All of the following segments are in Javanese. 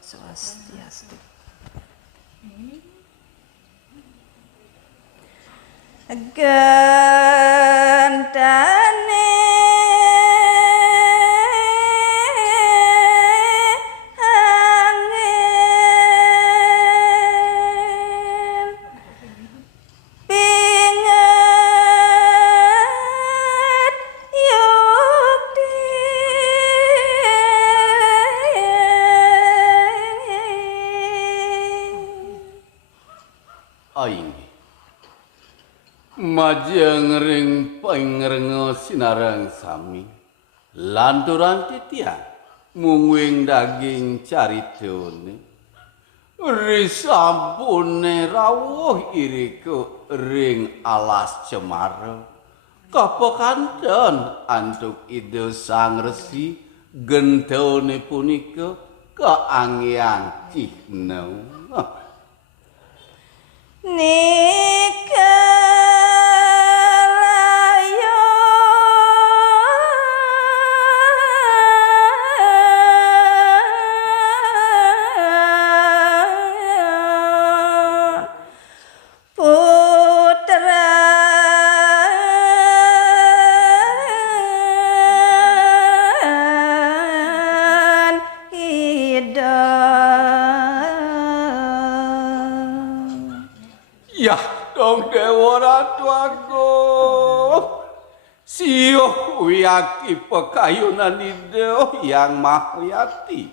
Swastiastu. Gentane angin pinget yukti aing majeng ring pangrengo sinareng sami lanturan titian mungwing daging caritone risampune rawuh iriku ring alas cemara kapekanten antuk ide sang resi gentone punika keangyan cihna Nikelayo putra ya dong Dewa Ratu Agung siuh wiyaki pekayunan ide yang mahyati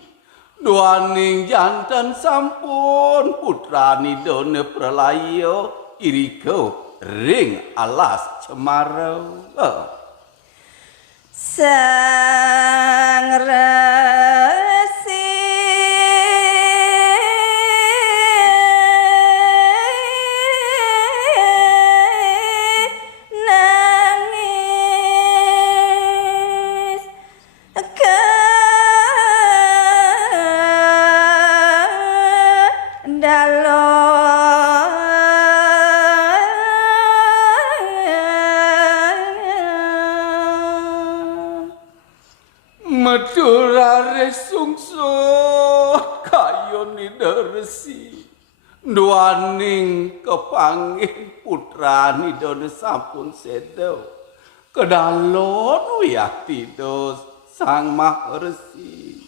duaning jantan sampun putra nidone pralayo iriko ring alas cemara sang resi nangis kendalo Medurare sungsut kayoni deresi duaning kepanggih putrani done sampun sedo kedalon wiyati dos sang mahresi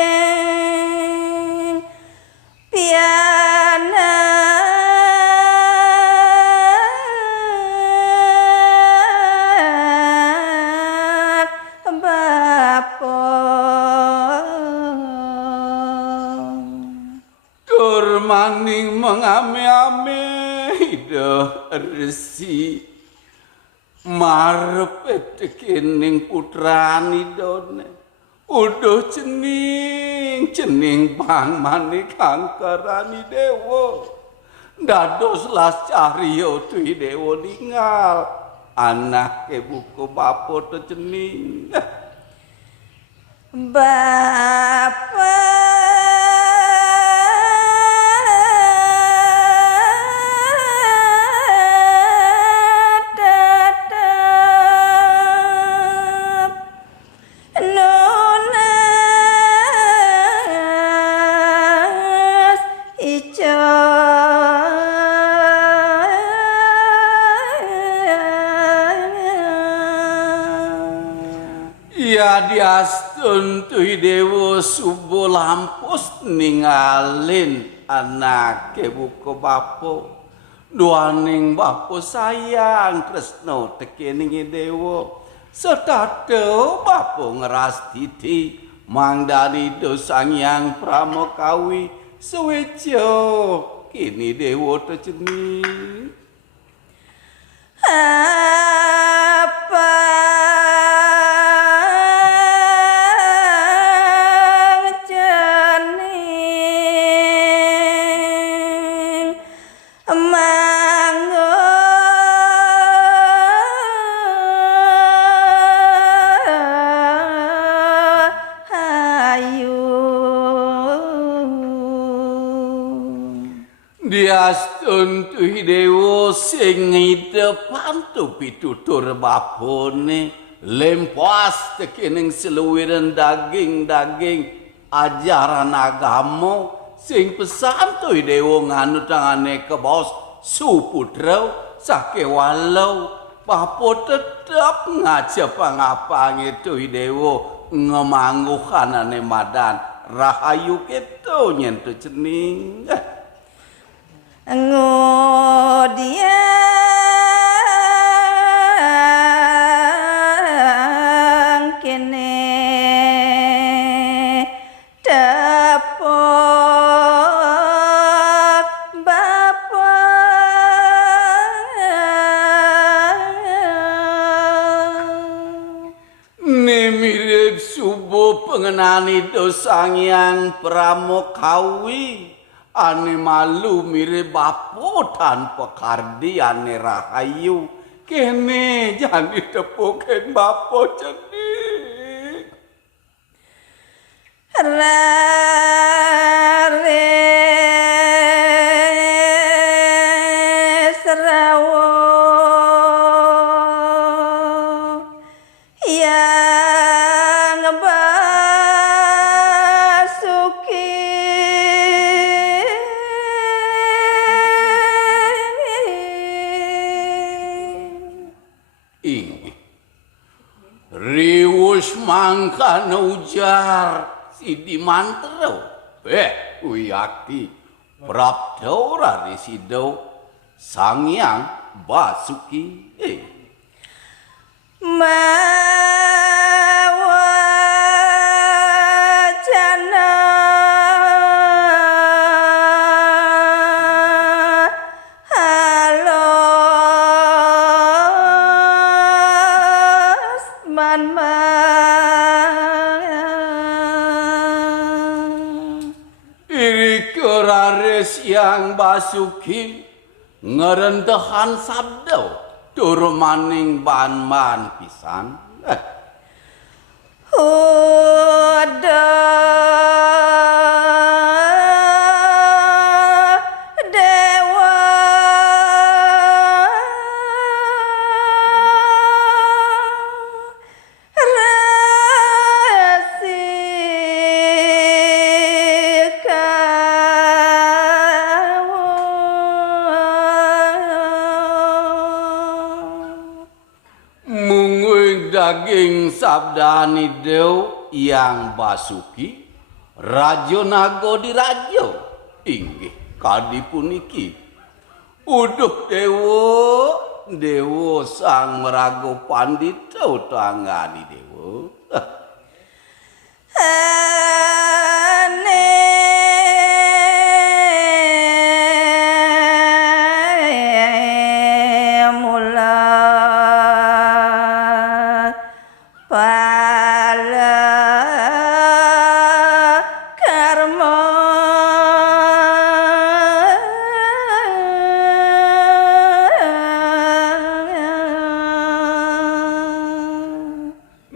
janing piana bapong tur maning mengame-ame ida resi marep tekening putrani done uduh cening bang manik angkarani dewa dados las cahriyo tui dewa ningal anak buku bapo te cening Bapak tetap nunas ya diastun tui dewa subuh lampus ningalin anak buku bapo duaning bapo sayang tresno tekening dewa setado bapo ngeras titi mangdani dosang yang pramokawi sewejo kini dewa tecening apa janing dia astun tuh dewa sing ngidepan tu pitutur bapone lempas tekening seluwiran daging-daging ajaran agama sing pesan tuh dewa nganut tangane ke bos suputra sake walau papo tetap ngajak pangapang itu dewa ngemangguhanane madan rahayu keto nyentuh cening ngodiang kene dapok bapa ne mirip subuh pengenani dosang yang pramokawi ane malu mirip bapo tanpa kardi ane rahayu kene jangan ditepukin bapo cenik rare serawo yang basuki inggih riwus mangkan ujar sidi mantero uyaki prapto rari sido sangyang basuki mawacana halos iri keraris yang basuki ngerendahan sabdo tur maning ban-ban pisan dewa munguing daging sabdani dew yang basuki rajo nago di rajo inggih kadi puniki uduh dewo sang merago pandita utanggani dewo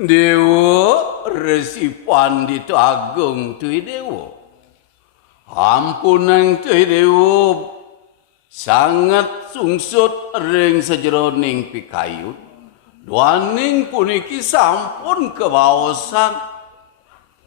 dewa resi pandita agung tu dewa ampunang tu dewa sangat sungsut ring sejeroning pikayun duaning puniki sampun kebaosan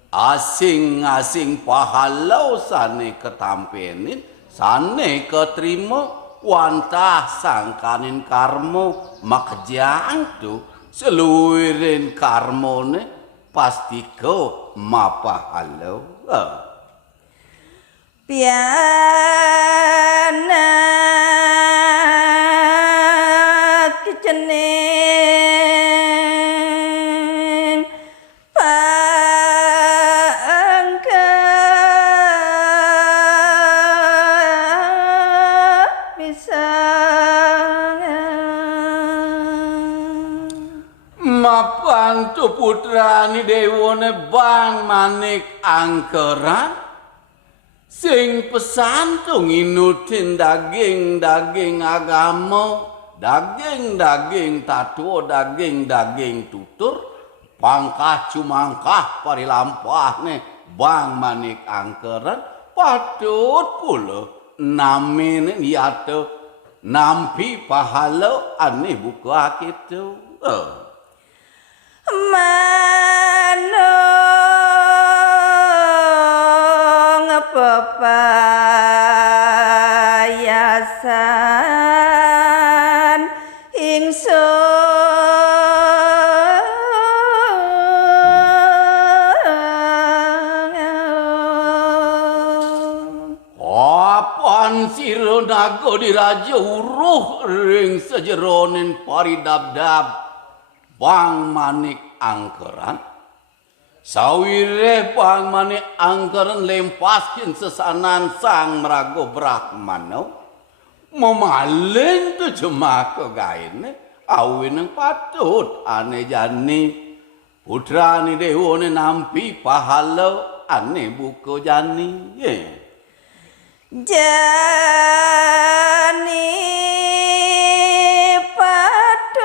asing-asing pahalau sane ketampenin sane keterima wantah sangkanin karmo makjang tu seluirin karmone pasti kau mapahalau piana kicening pangka bisa mapan tu putrani dewone bang manik angkeran sing pesan tu nginutin daging-daging agama daging-daging tatuo daging-daging tutur pangkah cumangkah parilampah ne bang manik angkeran patut pula namin yata nampi pahala ane buka kita. Manung pepayasan ingsun. Kapan sira naga diraja uruh ring sejeroning paridabdab Bang Manik Angkeran? Sawire Bang Manik Angkeran lempaskin sesanan sang merago Brahmana memalin tu cuma kegaine awin yang patut ane jani putra ni dewa ni nampi pahala ane buko jani Jani patut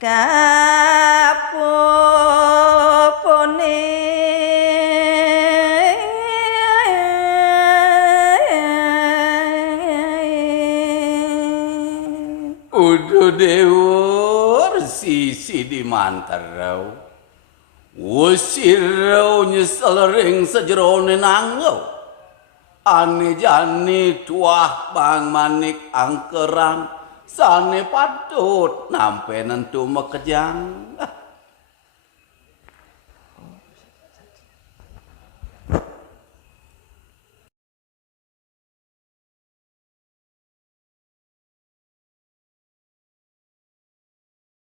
kapupune udah dewa sisi di mantarau Usirau nyesel ring sejerone nangau ane jani tuah Bang Manik Angkeran sane patut nampe nentu mekejang